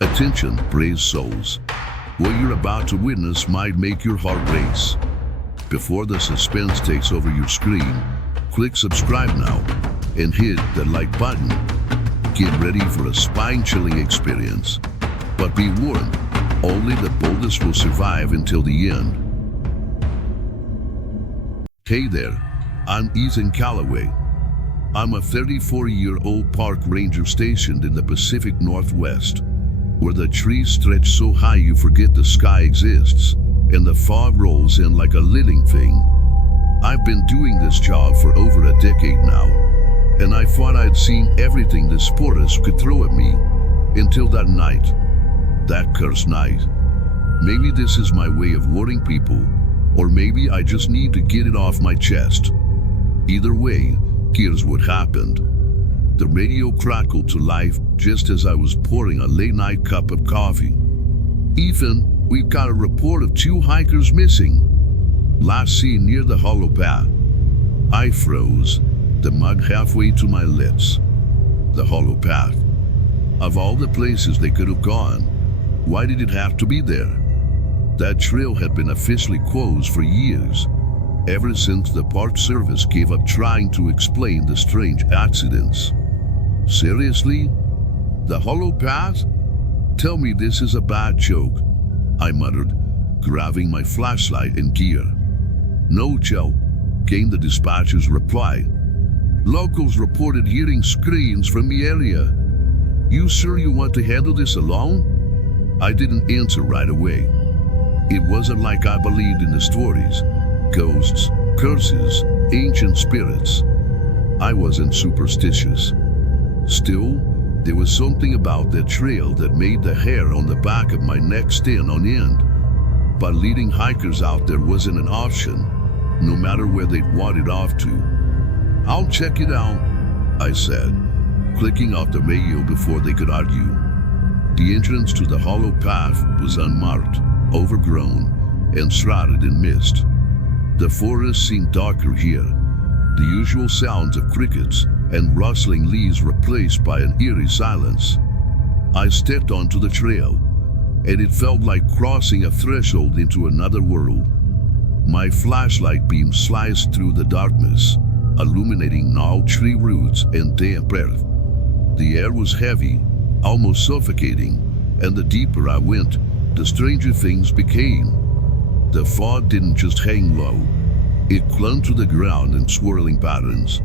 Attention, brave souls. What you're about to witness might make your heart race. Before the suspense takes over your screen, click subscribe now and hit the like button. Get ready for a spine-chilling experience. But be warned, only the boldest will survive until the end. Hey there, I'm Ethan Calloway. I'm a 34-year-old park ranger stationed in the Pacific Northwest, where the trees stretch so high you forget the sky exists, and the fog rolls in like a living thing. I've been doing this job for over a decade now, and I thought I'd seen everything this forest could throw at me, until that night. That cursed night. Maybe this is my way of warning people, or maybe I just need to get it off my chest. Either way, here's what happened. The radio crackled to life just as I was pouring a late-night cup of coffee. Ethan, we've got a report of 2 hikers missing. Last seen near the hollow path. I froze, the mug halfway to my lips. The hollow path. Of all the places they could have gone, why did it have to be there? That trail had been officially closed for years, ever since the Park Service gave up trying to explain the strange accidents. Seriously? The hollow path? Tell me this is a bad joke, I muttered, grabbing my flashlight and gear. No, Joe, came the dispatcher's reply. Locals reported hearing screams from the area. You sure you want to handle this alone? I didn't answer right away. It wasn't like I believed in the stories. Ghosts, curses, ancient spirits. I wasn't superstitious. Still, there was something about that trail that made the hair on the back of my neck stand on end. But leading hikers out there wasn't an option, no matter where they'd wandered off to. I'll check it out, I said, clicking off the radio before they could argue. The entrance to the hollow path was unmarked, overgrown, and shrouded in mist. The forest seemed darker here, the usual sounds of crickets and rustling leaves replaced by an eerie silence. I stepped onto the trail, and it felt like crossing a threshold into another world. My flashlight beam sliced through the darkness, illuminating gnarled tree roots and damp earth. The air was heavy, almost suffocating, and the deeper I went, the stranger things became. The fog didn't just hang low. It clung to the ground in swirling patterns,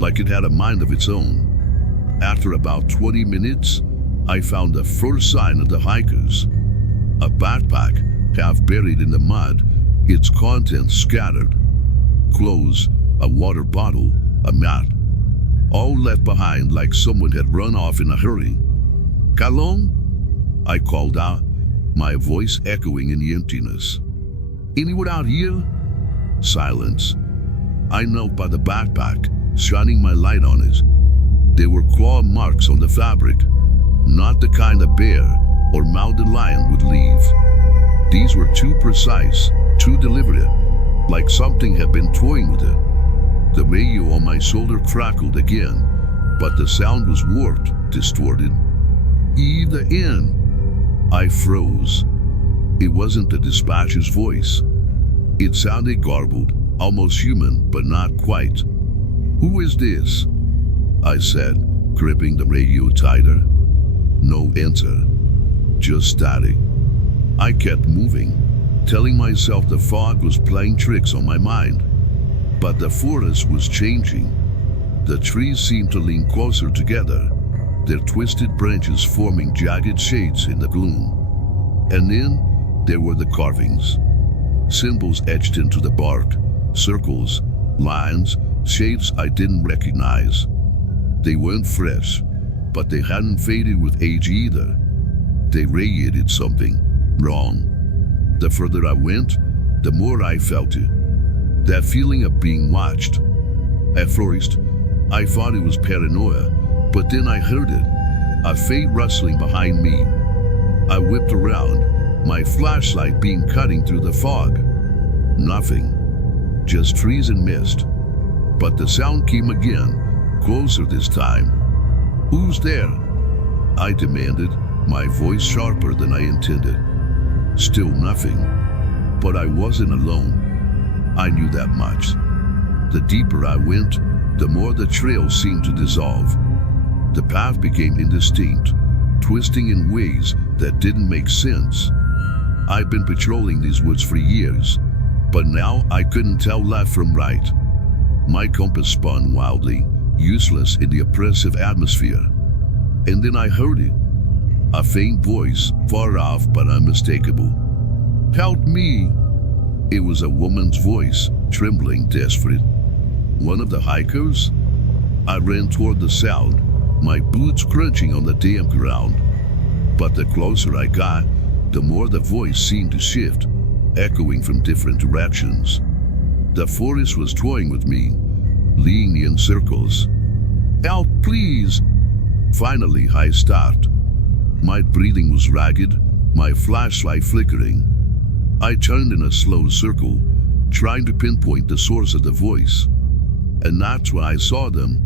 like it had a mind of its own. After about 20 minutes, I found the first sign of the hikers. A backpack, half buried in the mud, its contents scattered. Clothes, a water bottle, a mat. All left behind like someone had run off in a hurry. Calon? I called out, my voice echoing in the emptiness. Anyone out here? Silence. I knelt by the backpack, shining my light on it. There were claw marks on the fabric, not the kind a bear or mountain lion would leave. These were too precise, too deliberate, like something had been toying with it. The radio on my shoulder crackled again, but the sound was warped, distorted. The end. I froze. It wasn't the dispatcher's voice. It sounded garbled, almost human, but not quite. Who is this? I said, gripping the radio tighter. No answer. Just static. I kept moving, telling myself the fog was playing tricks on my mind. But the forest was changing. The trees seemed to lean closer together, their twisted branches forming jagged shades in the gloom. And then there were the carvings. Symbols etched into the bark, circles, lines, shapes I didn't recognize. They weren't fresh, but they hadn't faded with age either. They radiated something wrong. The further I went, the more I felt it. That feeling of being watched. At first, I thought it was paranoia, but then I heard it, a faint rustling behind me. I whipped around, my flashlight beam cutting through the fog. Nothing, just trees and mist. But the sound came again, closer this time. Who's there? I demanded, my voice sharper than I intended. Still nothing, but I wasn't alone. I knew that much. The deeper I went, the more the trail seemed to dissolve. The path became indistinct, twisting in ways that didn't make sense. I'd been patrolling these woods for years, but now I couldn't tell left from right. My compass spun wildly, useless in the oppressive atmosphere. And then I heard it. A faint voice, far off but unmistakable. "Help me!" It was a woman's voice, trembling, desperate. One of the hikers? I ran toward the sound, my boots crunching on the damp ground. But the closer I got, the more the voice seemed to shift, echoing from different directions. The forest was toying with me, leading me in circles. "Help, please!" Finally, I stopped. My breathing was ragged, my flashlight flickering. I turned in a slow circle, trying to pinpoint the source of the voice. And that's when I saw them,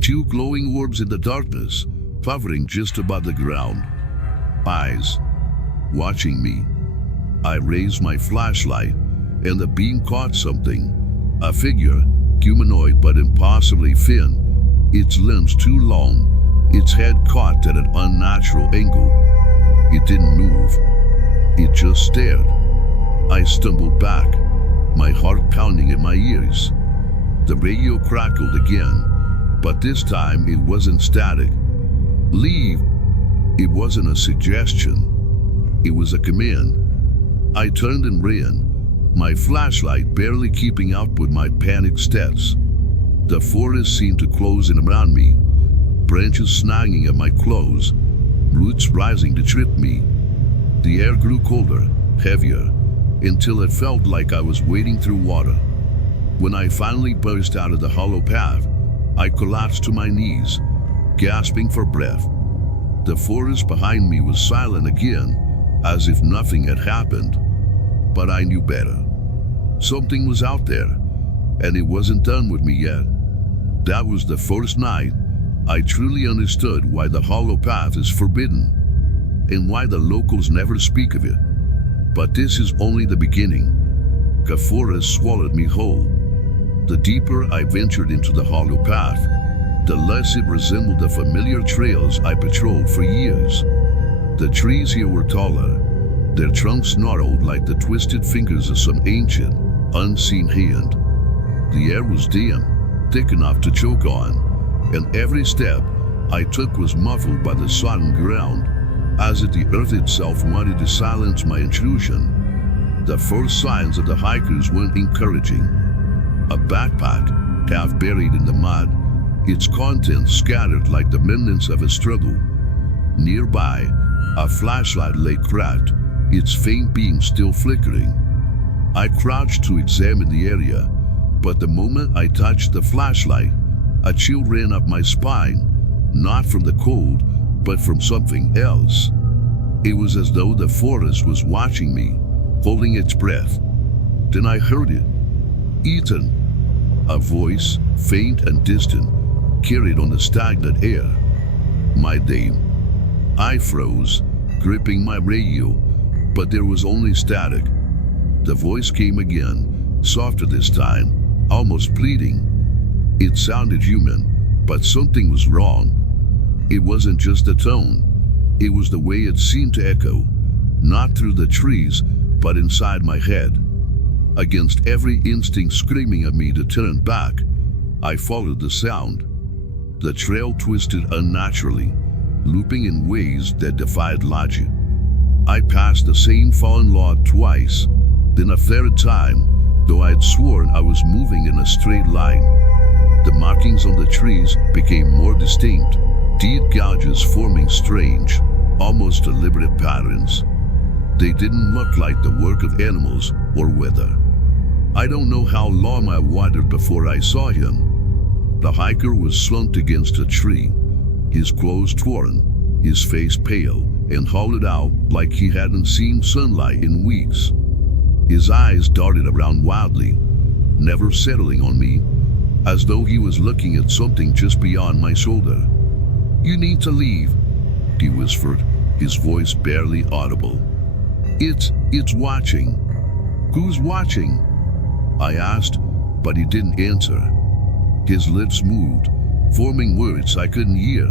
two glowing orbs in the darkness, hovering just above the ground. Eyes, watching me. I raised my flashlight, and the beam caught something. A figure, humanoid but impossibly thin, its limbs too long, its head caught at an unnatural angle. It didn't move. It just stared. I stumbled back, my heart pounding in my ears. The radio crackled again, but this time it wasn't static. "Leave!" It wasn't a suggestion. It was a command. I turned and ran, my flashlight barely keeping up with my panicked steps. The forest seemed to close in around me, branches snagging at my clothes, roots rising to trip me. The air grew colder, heavier, until it felt like I was wading through water. When I finally burst out of the hollow path, I collapsed to my knees, gasping for breath. The forest behind me was silent again, as if nothing had happened. But I knew better. Something was out there, and it wasn't done with me yet. That was the first night I truly understood why the hollow path is forbidden, and why the locals never speak of it. But this is only the beginning. The forest swallowed me whole. The deeper I ventured into the hollow path, the less it resembled the familiar trails I patrolled for years. The trees here were taller, their trunks gnarled like the twisted fingers of some ancient, unseen hand. The air was dim, thick enough to choke on, and every step I took was muffled by the sodden ground, as if the earth itself wanted to silence my intrusion. The first signs of the hikers weren't encouraging. A backpack, half buried in the mud, its contents scattered like the remnants of a struggle. Nearby, a flashlight lay cracked, its faint beam still flickering. I crouched to examine the area, but the moment I touched the flashlight, a chill ran up my spine, not from the cold, but from something else. It was as though the forest was watching me, holding its breath. Then I heard it. "Ethan." A voice, faint and distant, carried on the stagnant air. My name. I froze, gripping my radio, but there was only static. The voice came again, softer this time, almost pleading. It sounded human, but something was wrong. It wasn't just the tone, it was the way it seemed to echo, not through the trees, but inside my head. Against every instinct screaming at me to turn back, I followed the sound. The trail twisted unnaturally, looping in ways that defied logic. I passed the same fallen log twice, then a third time, though I had sworn I was moving in a straight line. The markings on the trees became more distinct, deep gouges forming strange, almost deliberate patterns. They didn't look like the work of animals or weather. I don't know how long I wandered before I saw him. The hiker was slumped against a tree, his clothes torn, his face pale and hollowed out like he hadn't seen sunlight in weeks. His eyes darted around wildly, never settling on me, as though he was looking at something just beyond my shoulder. "You need to leave," he whispered, his voice barely audible. It's watching. Who's watching? I asked, but he didn't answer. His lips moved, forming words I couldn't hear,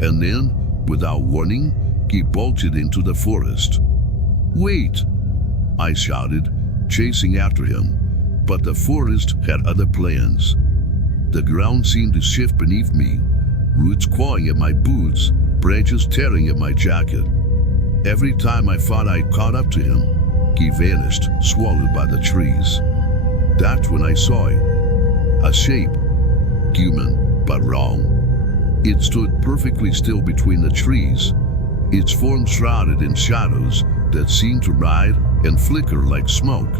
and then, without warning, he bolted into the forest. Wait! I shouted, chasing after him, but the forest had other plans. The ground seemed to shift beneath me, roots clawing at my boots, branches tearing at my jacket. Every time I thought I'd caught up to him, he vanished, swallowed by the trees. That's when I saw it. A shape, human, but wrong. It stood perfectly still between the trees, its form shrouded in shadows that seemed to ride and flicker like smoke.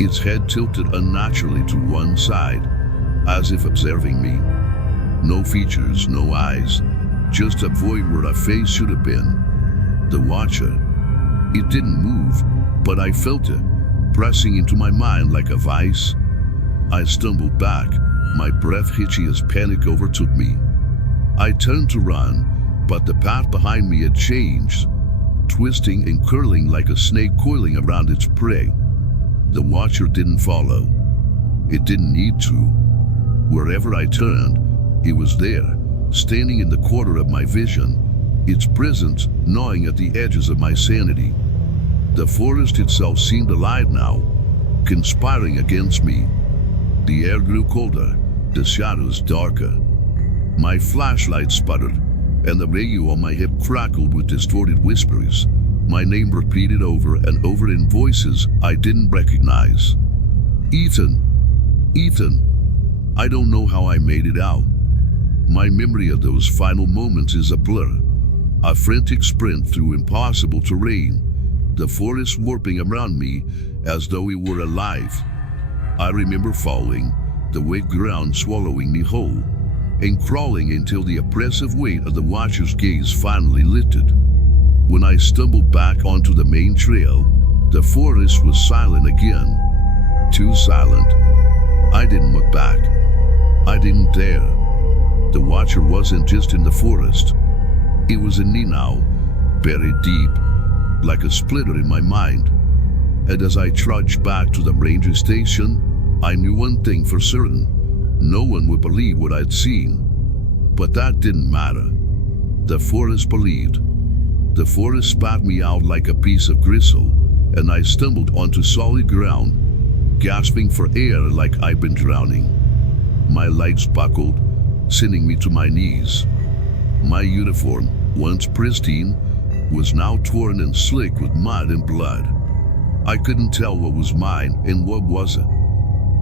Its head tilted unnaturally to one side, as if observing me. No features, no eyes, just a void where a face should have been. The Watcher. It didn't move, but I felt it, pressing into my mind like a vice. I stumbled back, my breath hitchy as panic overtook me. I turned to run, but the path behind me had changed, twisting and curling like a snake coiling around its prey. The Watcher didn't follow. It didn't need to. Wherever I turned, it was there, standing in the corner of my vision, its presence gnawing at the edges of my sanity. The forest itself seemed alive now, conspiring against me. The air grew colder, the shadows darker. My flashlight sputtered, and the radio on my hip crackled with distorted whispers, my name repeated over and over in voices I didn't recognize. Ethan. Ethan. I don't know how I made it out. My memory of those final moments is a blur, a frantic sprint through impossible terrain, the forest warping around me as though it were alive. I remember falling, the wet ground swallowing me whole, and crawling until the oppressive weight of the Watcher's gaze finally lifted. When I stumbled back onto the main trail, the forest was silent again. Too silent. I didn't look back. I didn't dare. The Watcher wasn't just in the forest. It was in me now, buried deep, like a splitter in my mind. And as I trudged back to the ranger station, I knew one thing for certain. No one would believe what I'd seen. But that didn't matter. The forest believed. The forest spat me out like a piece of gristle, and I stumbled onto solid ground, gasping for air like I'd been drowning. My legs buckled, sending me to my knees. My uniform, once pristine, was now torn and slick with mud and blood. I couldn't tell what was mine and what wasn't.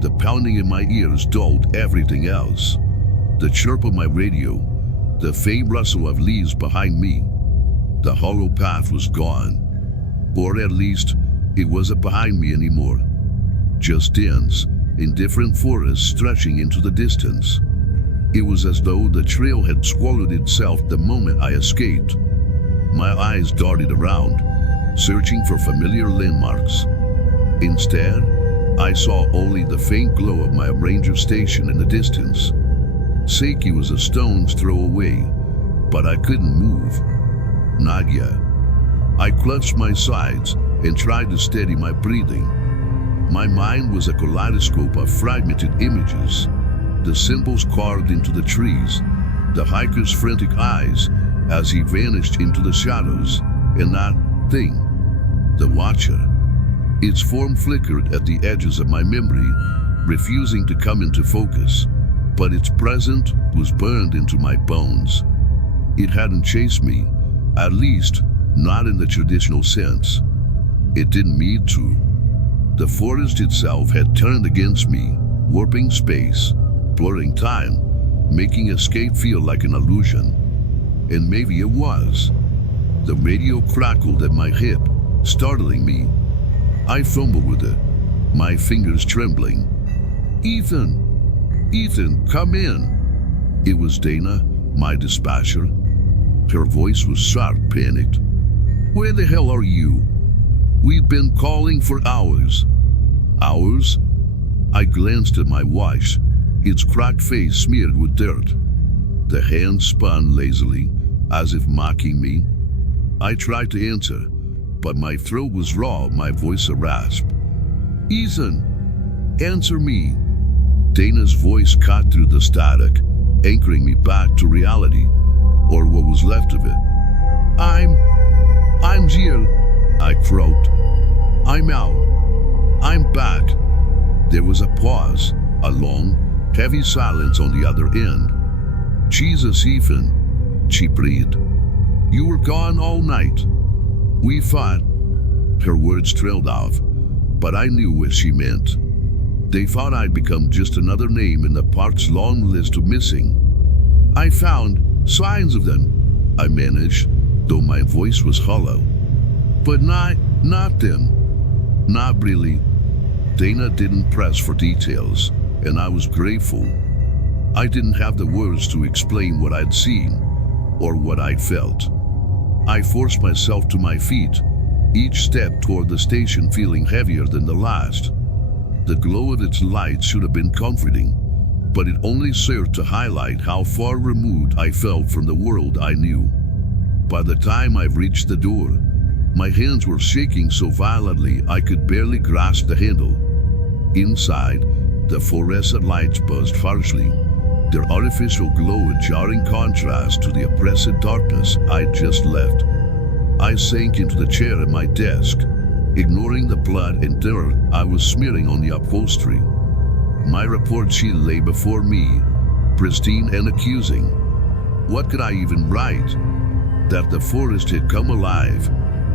The pounding in my ears dulled everything else. The chirp of my radio, the faint rustle of leaves behind me. The hollow path was gone. Or at least, it wasn't behind me anymore. Just dense, indifferent forest stretching into the distance. It was as though the trail had swallowed itself the moment I escaped. My eyes darted around, searching for familiar landmarks. Instead, I saw only the faint glow of my ranger station in the distance. Seiki was a stone's throw away, but I couldn't move. Not yet. I clutched my sides and tried to steady my breathing. My mind was a kaleidoscope of fragmented images. The symbols carved into the trees, the hiker's frantic eyes as he vanished into the shadows, and that thing, the Watcher. Its form flickered at the edges of my memory, refusing to come into focus, but its presence was burned into my bones. It hadn't chased me, at least not in the traditional sense. It didn't need to. The forest itself had turned against me, warping space, blurring time, making escape feel like an illusion. And maybe it was. The radio crackled at my hip, startling me. I fumbled with it, my fingers trembling. Ethan! Ethan, come in! It was Dana, my dispatcher. Her voice was sharp, panicked. Where the hell are you? We've been calling for hours. Hours? I glanced at my watch, its cracked face smeared with dirt. The hand spun lazily, as if mocking me. I tried to answer, but my throat was raw, my voice a rasp. Ethan, answer me. Dana's voice cut through the static, anchoring me back to reality, or what was left of it. I'm here, I croaked. I'm out. I'm back. There was a pause, a long, heavy silence on the other end. Jesus, Ethan, she breathed. You were gone all night. We fought. Her words trailed off, but I knew what she meant. They thought I'd become just another name in the park's long list of missing. I found signs of them, I managed, though my voice was hollow. But not them. Not really. Dana didn't press for details, and I was grateful. I didn't have the words to explain what I'd seen, or what I felt. I forced myself to my feet, each step toward the station feeling heavier than the last. The glow of its lights should have been comforting, but it only served to highlight how far removed I felt from the world I knew. By the time I reached the door, my hands were shaking so violently I could barely grasp the handle. Inside, the fluorescent lights buzzed harshly, their artificial glow a jarring contrast to the oppressive darkness I'd just left. I sank into the chair at my desk, ignoring the blood and dirt I was smearing on the upholstery. My report sheet lay before me, pristine and accusing. What could I even write? That the forest had come alive,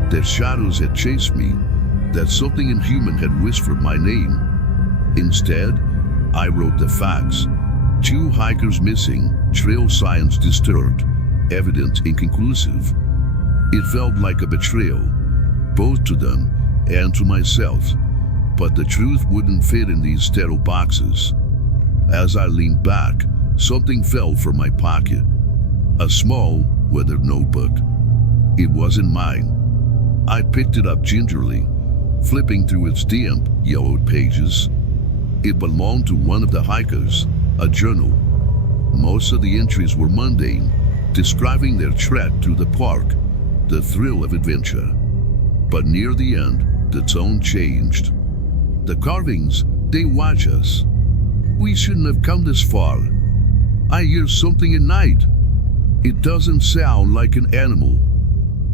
that shadows had chased me, that something inhuman had whispered my name. Instead, I wrote the facts. 2 hikers missing, trail signs disturbed, evidence inconclusive. It felt like a betrayal, both to them and to myself, but the truth wouldn't fit in these sterile boxes. As I leaned back, something fell from my pocket. A small, weathered notebook. It wasn't mine. I picked it up gingerly, flipping through its damp, yellowed pages. It belonged to one of the hikers, a journal. Most of the entries were mundane, describing their trek through the park, the thrill of adventure. But near the end, the tone changed. The carvings, they watch us. We shouldn't have come this far. I hear something at night. It doesn't sound like an animal.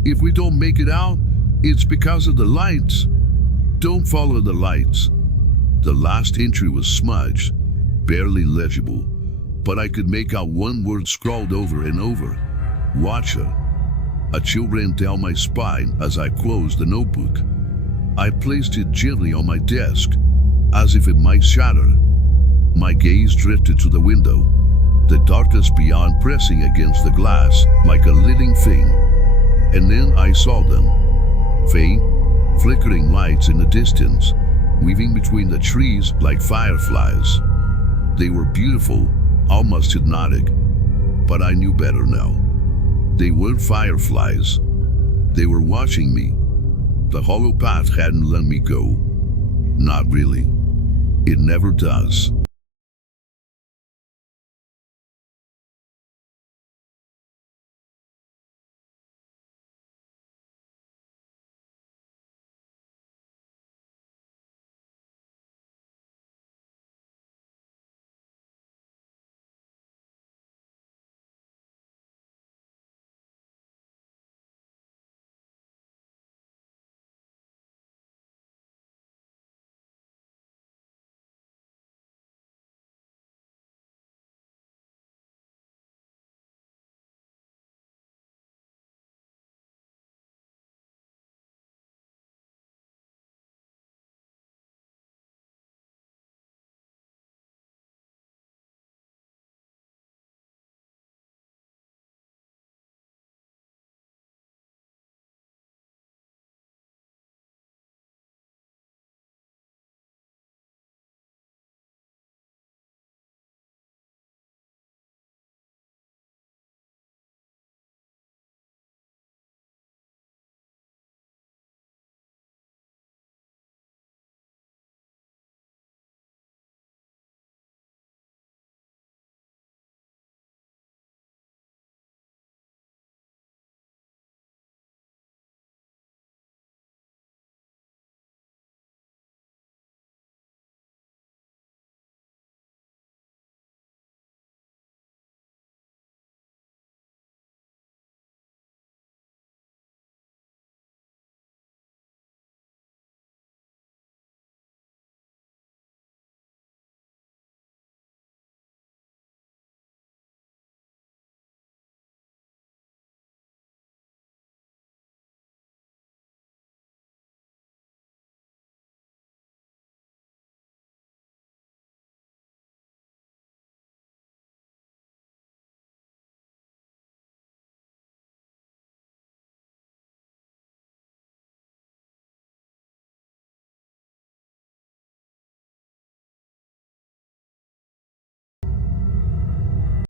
If we don't make it out, it's because of the lights. Don't follow the lights. The last entry was smudged, barely legible, but I could make out one word scrawled over and over. Watcher. A chill ran down my spine as I closed the notebook. I placed it gently on my desk, as if it might shatter. My gaze drifted to the window, the darkness beyond pressing against the glass like a living thing. And then I saw them. Faint, flickering lights in the distance, weaving between the trees like fireflies. They were beautiful, almost hypnotic, but I knew better now. They weren't fireflies. They were watching me. The hollow path hadn't let me go. Not really. It never does.